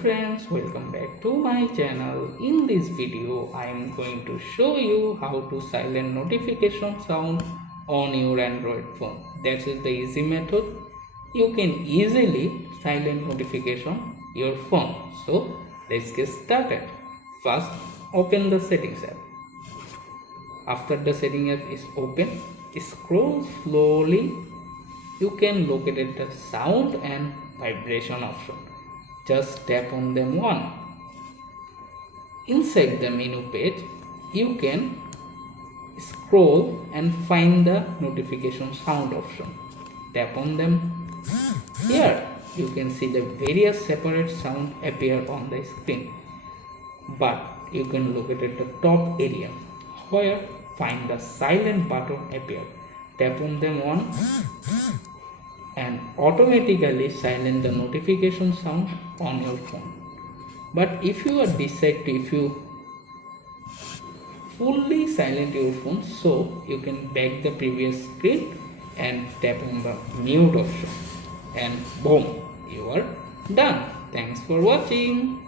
friends, welcome back to my channel. In this video I am going to show you how to silent notification sound on your Android phone. That is the easy method. You can easily silent notification your phone. So let's get started. First, open the settings app. After the setting app is open, scroll slowly. You can locate the sound and vibration option. Just tap on them one. Inside the menu page, you can scroll and find the notification sound option. Tap on them. Here you can see the various separate sound appear on the screen, but you can locate at the top area where find the silent button appear. Tap on them one and automatically silence the notification sound on your phone. But if you if you fully silent your phone, so you can back the previous screen and tap on the mute option, and boom, you are done. Thanks for watching.